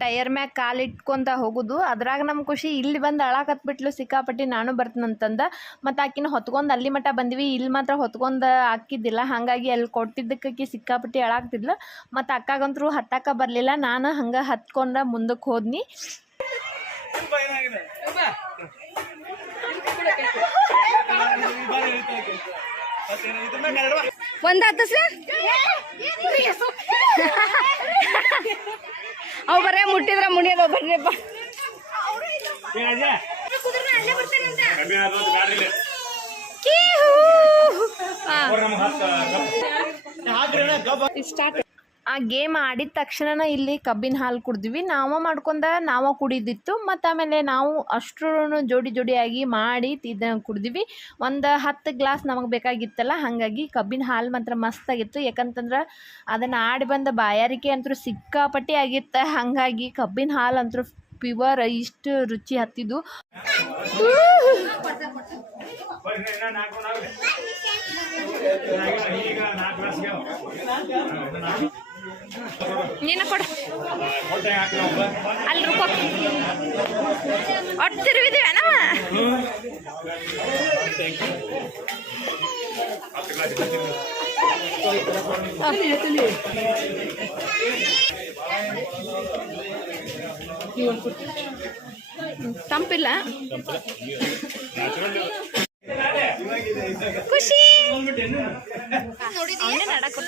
Tyre ಮ್ಯಾಗ ಕಾಲು ಇಟ್ಕೊಂತ ಹೋಗುದು ಅದ್ರಾಗ ನಮ್ ಖುಷಿ ಇಲ್ಲಿ ಬಂದು ಅಳಾಕತ್ಬಿಟ್ಲು ಸಿಕ್ಕಾಪಟ್ಟಿ ನಾನು ಬರ್ತೀನಂತಂದ ಮತ್ತು ಆಕಿನ ಹೊತ್ಕೊಂಡ್ ಅಲ್ಲಿ ಮಟ್ಟ ಬಂದ್ವಿ ಇಲ್ಲಿ ಮಾತ್ರ ಹೊತ್ಕೊಂಡ್ ಹಾಕಿದ್ದಿಲ್ಲ ಹಾಗಾಗಿ ಅಲ್ಲಿ ಕೊಟ್ಟಿದ್ದಕ್ಕೆ ಸಿಕ್ಕಾಪಟ್ಟಿ ಅಳಾಕ್ತಿದ್ಲು ಮತ್ತು ಅಕ್ಕಾಗಂತರೂ ಹತ್ತಾಕ ಬರಲಿಲ್ಲ ನಾನು ಹಂಗೆ ಹತ್ಕೊಂಡ ಮುಂದಕ್ಕೆ ಹೋದ್ನಿ. ಒಂದಾತ ಅವ್ ಬರೇ ಮುಟ್ಟಿದ್ರ ಮುಣಿಯದ ಬರ್ರಿಪ್ಪ. ಆ ಗೇಮ್ ಆಡಿದ ತಕ್ಷಣ ಇಲ್ಲಿ ಕಬ್ಬಿನ ಹಾಲು ಕುಡಿದ್ವಿ. ನಾವ ಮಾಡ್ಕೊಂಡ ನಾವ ಕುಡಿದಿತ್ತು ಮತ್ತು ಆಮೇಲೆ ನಾವು ಅಷ್ಟೂ ಜೋಡಿ ಜೋಡಿಯಾಗಿ ಮಾಡಿ ಕುಡಿದ್ವಿ. ಒಂದು 10 ಗ್ಲಾಸ್ ನಮಗೆ ಬೇಕಾಗಿತ್ತಲ್ಲ, ಹಾಗಾಗಿ ಕಬ್ಬಿನ ಹಾಲು ಮಾತ್ರ ಮಸ್ತಾಗಿತ್ತು. ಯಾಕಂತಂದ್ರೆ ಅದನ್ನು ಆಡಿ ಬಂದ ಬಾಯಾರಿಕೆ ಅಂತೂ ಸಿಕ್ಕಾಪಟ್ಟಿ ಆಗಿತ್ತು. ಹಾಗಾಗಿ ಕಬ್ಬಿನ ಹಾಲು ಅಂತೂ ಪ್ಯೂರ್ ಇಷ್ಟು ರುಚಿ ಹತ್ತಿದ್ದು. ನೀನು ಕೊಡು ಅಲ್ಲಿ ರುಕೋ ಒಟ್ಟು ತಿರುವಿದೀವಿ ನಾವು. ತಂಪಿಲ್ಲ ಖುಷಿ ಅವನೇ ನಡಕ್